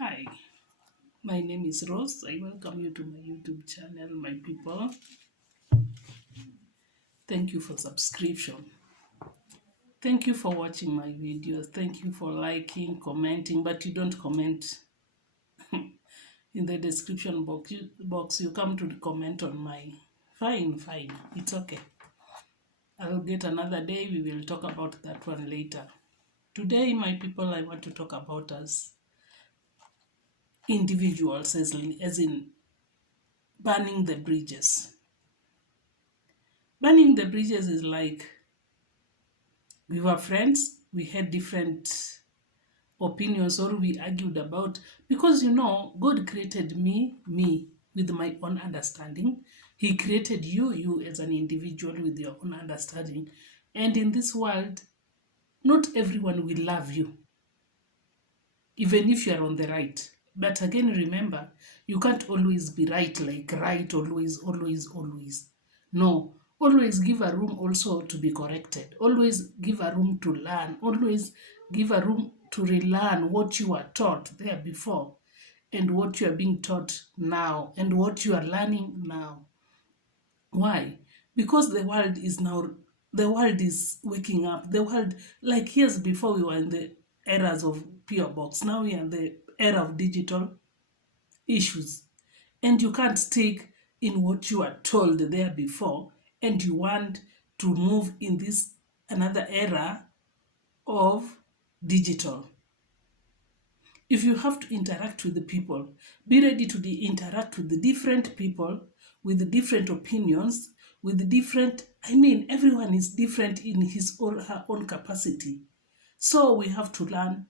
Hi, my name is Rose. I welcome you to my YouTube channel, my people. Thank you for subscription. Thank you for watching my videos. Thank you for liking, commenting, but you don't comment in the description box. You come to comment on my. Fine. It's okay. I'll get another day. We will talk about that one later. Today, my people, I want to talk about us individuals, as in burning the bridges. Burning the bridges is like we were friends, we had different opinions, or we argued about, because God created me with my own understanding. He created you as an individual with your own understanding. And in this world, not everyone will love you, even if you are on the right. But again, remember, you can't always be right, like right, always. No, always give a room also to be corrected. Always give a room to learn. Always give a room to relearn what you were taught there before and what you are being taught now and what you are learning now. Why? Because the world is waking up. The world, like years before, we were in the eras of PO box. Now we are in the era of digital issues. And you can't stick in what you are told there before, and you want to move in this another era of digital. If you have to interact with the people, be ready to interact with the different people, with the different opinions, with the different, everyone is different in his or her own capacity. So we have to learn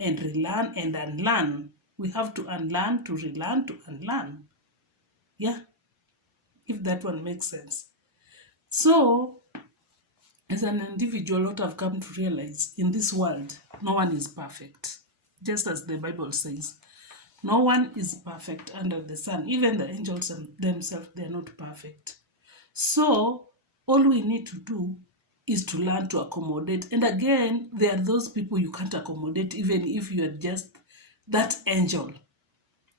and relearn and unlearn. We have to unlearn, to relearn, to unlearn. Yeah, if that one makes sense. So, as an individual, what I've come to realize in this world, no one is perfect. Just as the Bible says, no one is perfect under the sun. Even the angels themselves, they are not perfect. So, all we need to do is to learn to accommodate. And again, there are those people you can't accommodate, even if you are just that angel.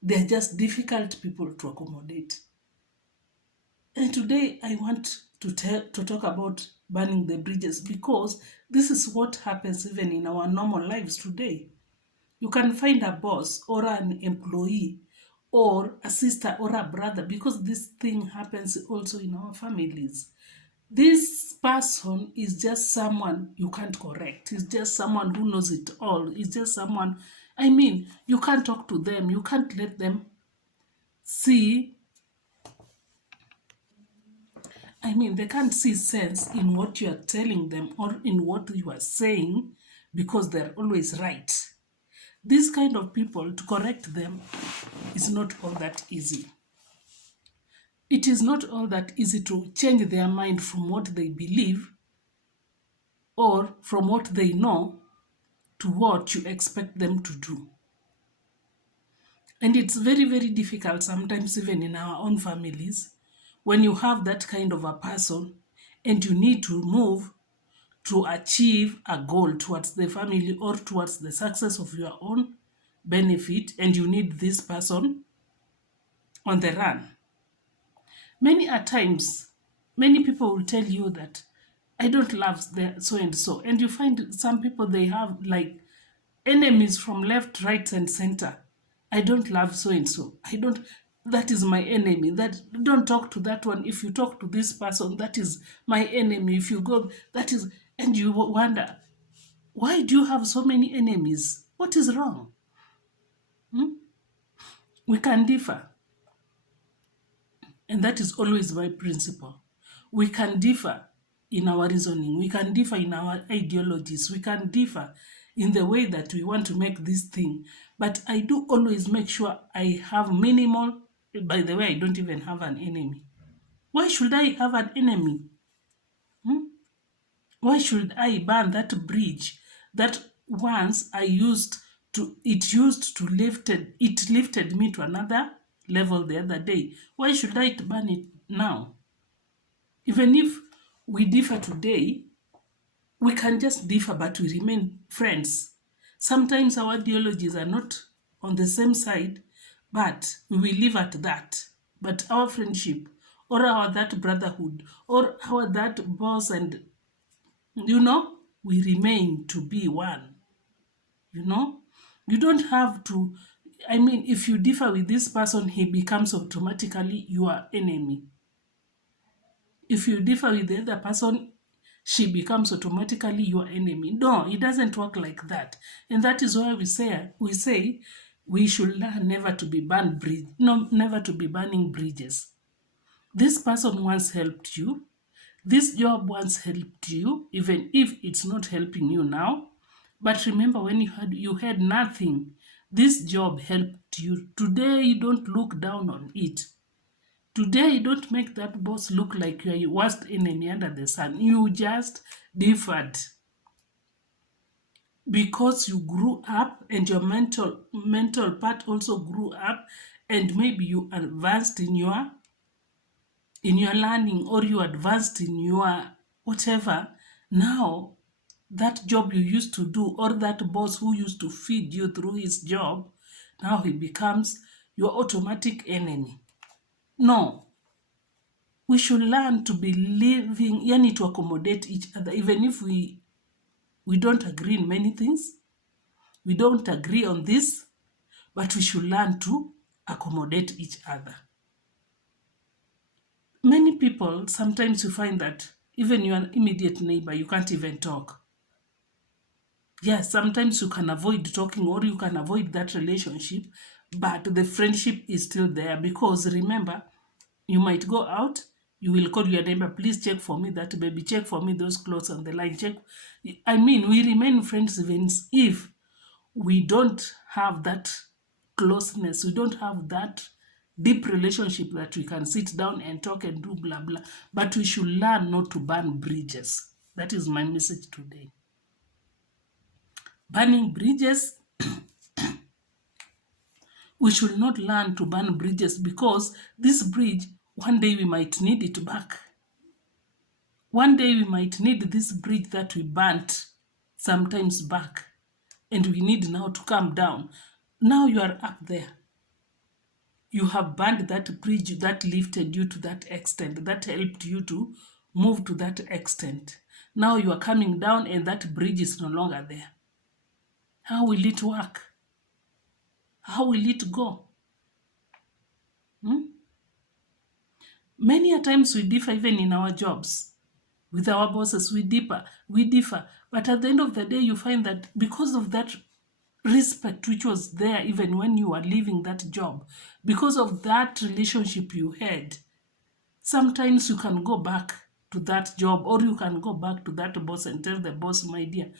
They're just difficult people to accommodate. And today I want to talk about burning the bridges, because this is what happens even in our normal lives today. You can find a boss or an employee or a sister or a brother, because this thing happens also in our families. This person is just someone you can't correct. It's just someone who knows it all. It's just someone, you can't talk to them. You can't let them see, they can't see sense in what you are telling them or in what you are saying, because they're always right. These kind of people, to correct them is not all that easy. It is not all that easy to change their mind from what they believe or from what they know to what you expect them to do. And it's very difficult sometimes, even in our own families, when you have that kind of a person and you need to move to achieve a goal towards the family or towards the success of your own benefit, and you need this person on the run. Many a times, many people will tell you that I don't love the so and so, and you find some people, they have like enemies from left, right, and center. I don't love so and so. I don't. That is my enemy. That don't talk to that one. If you talk to this person, that is my enemy. If you go, that is, and you wonder, why do you have so many enemies? What is wrong? We can differ, and that is always my principle. We can differ in our reasoning, we can differ in our ideologies, we can differ in the way that we want to make this thing. But I do always make sure I have minimal. By the way, I don't even have an enemy. Why should I have an enemy? Why should I burn that bridge that once it used to lifted me to another level the other day? Why should I burn it now? Even if we differ today, we can just differ, but we remain friends. Sometimes our ideologies are not on the same side, but we will leave at that. But our friendship, or our that brotherhood, or our that boss, and we remain to be one. You know, you don't have to. I mean, if you differ with this person, he becomes automatically your enemy. If you differ with the other person, she becomes automatically your enemy. No, it doesn't work like that. And that is why we say we should learn never to be never to be burning bridges. This person once helped you. This job once helped you, even if it's not helping you now. But remember, when you had nothing, this job helped you. Today, don't look down on it. Today, don't make that boss look like you're your worst enemy under the sun. You just differed because you grew up, and your mental part also grew up, and maybe you advanced in your learning, or you advanced in your whatever. Now, that job you used to do, or that boss who used to feed you through his job, now he becomes your automatic enemy. No, we should learn to be living, yani to accommodate each other, even if we don't agree in many things. We don't agree on this, but we should learn to accommodate each other. Many people, sometimes you find that even your immediate neighbor, you can't even talk. Yes, sometimes you can avoid talking, or you can avoid that relationship, but the friendship is still there, because remember, you might go out, you will call your neighbor, please check for me that baby, check for me those clothes on the line, check. I mean, we remain friends even if we don't have that closeness, we don't have that deep relationship that we can sit down and talk and do blah blah. But we should learn not to burn bridges. That is my message today. Burning bridges, we should not learn to burn bridges, because this bridge, one day we might need it back. One day we might need this bridge that we burnt sometimes back, and we need now to come down. Now you are up there. You have burned that bridge that lifted you to that extent, that helped you to move to that extent. Now you are coming down, and that bridge is no longer there. How will it work? How will it go? Many a times we differ even in our jobs. With our bosses, we differ. But at the end of the day, you find that because of that respect which was there even when you were leaving that job, because of that relationship you had, sometimes you can go back to that job, or you can go back to that boss and tell the boss, my dear,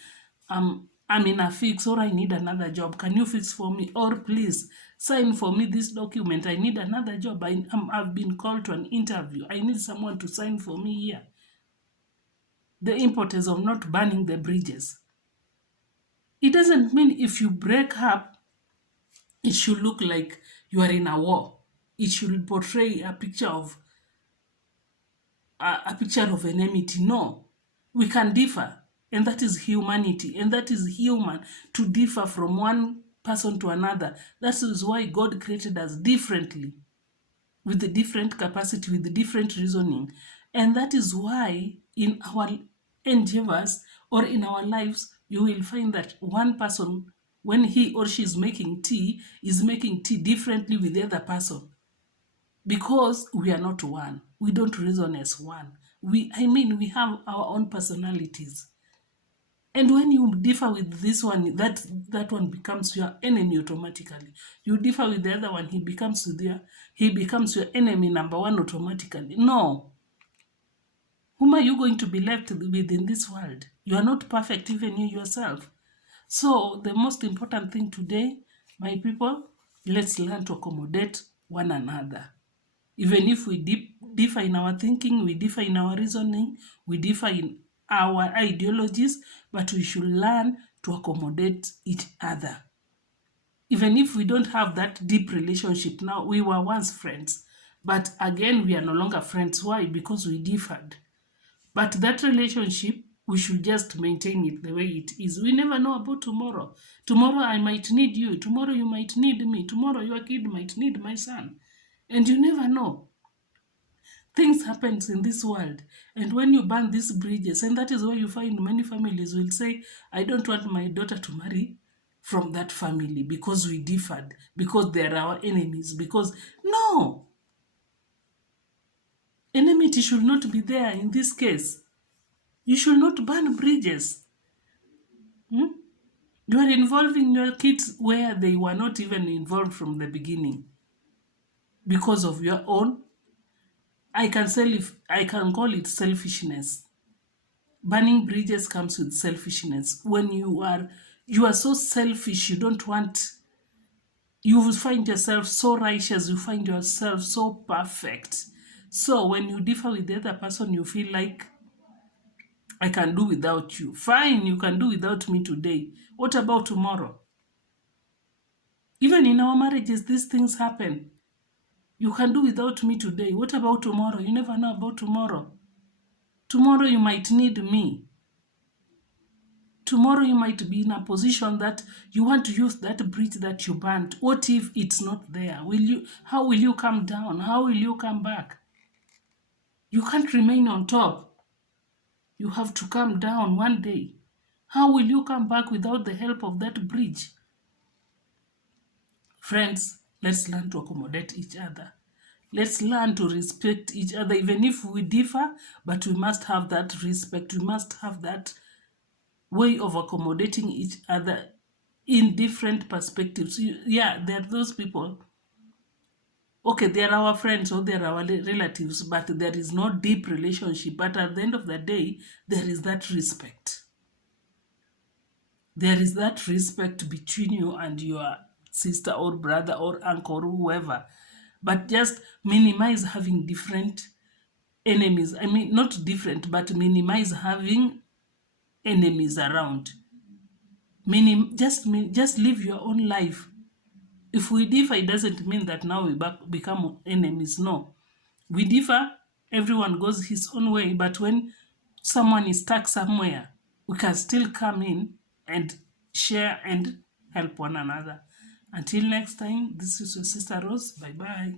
I'm in a fix, or I need another job. Can you fix for me? Or please sign for me this document. I need another job. I've been called to an interview. I need someone to sign for me here. The importance of not burning the bridges. It doesn't mean if you break up, it should look like you are in a war. It should portray a picture of enmity. No, we can differ, and that is humanity, and that is human to differ from one person to another. That is why God created us differently, with a different capacity, with different reasoning. And that is why in our endeavors, or in our lives, you will find that one person, when he or she is making tea differently with the other person, because we are not one. We don't reason as one. We have our own personalities. And when you differ with this one, that one becomes your enemy automatically. You differ with the other one, he becomes your enemy number one automatically. No. Whom are you going to be left with in this world? You are not perfect, even you yourself. So the most important thing today, my people, let's learn to accommodate one another. Even if we differ in our thinking, we differ in our reasoning, we differ in our ideologies, but we should learn to accommodate each other. Even if we don't have that deep relationship now, we were once friends, but again, we are no longer friends. Why? Because we differed. But that relationship, we should just maintain it the way it is. We never know about tomorrow. Tomorrow I might need you. Tomorrow you might need me. Tomorrow your kid might need my son. And you never know. Things happens in this world. And when you burn these bridges, and that is why you find many families will say, I don't want my daughter to marry from that family because we differed, because they are our enemies, because no, enmity should not be there in this case. You should not burn bridges. Hmm? You are involving your kids where they were not even involved from the beginning because of your own. I can call it selfishness. Burning bridges comes with selfishness. When you are so selfish, you don't want, you will find yourself so righteous, you find yourself so perfect. So when you differ with the other person, you feel like, I can do without you. Fine, you can do without me today. What about tomorrow? Even in our marriages, these things happen. You can do without me today. What about tomorrow? You never know about tomorrow. Tomorrow you might need me. Tomorrow you might be in a position that you want to use that bridge that you burnt. What if it's not there? How will you come down? How will you come back? You can't remain on top. You have to come down one day. How will you come back without the help of that bridge? Friends, let's learn to accommodate each other. Let's learn to respect each other, even if we differ, but we must have that respect. We must have that way of accommodating each other in different perspectives. Yeah, there are those people, okay, they're our friends or they're our relatives, but there is no deep relationship. But at the end of the day, there is that respect. There is that respect between you and your sister or brother or uncle or whoever. But just minimize having different enemies. I mean, not different, but minimize having enemies around. Just live your own life. If we differ, it doesn't mean that now we become enemies. No. We differ, everyone goes his own way, but when someone is stuck somewhere, we can still come in and share and help one another. Until next time, this is your sister Rose. Bye bye.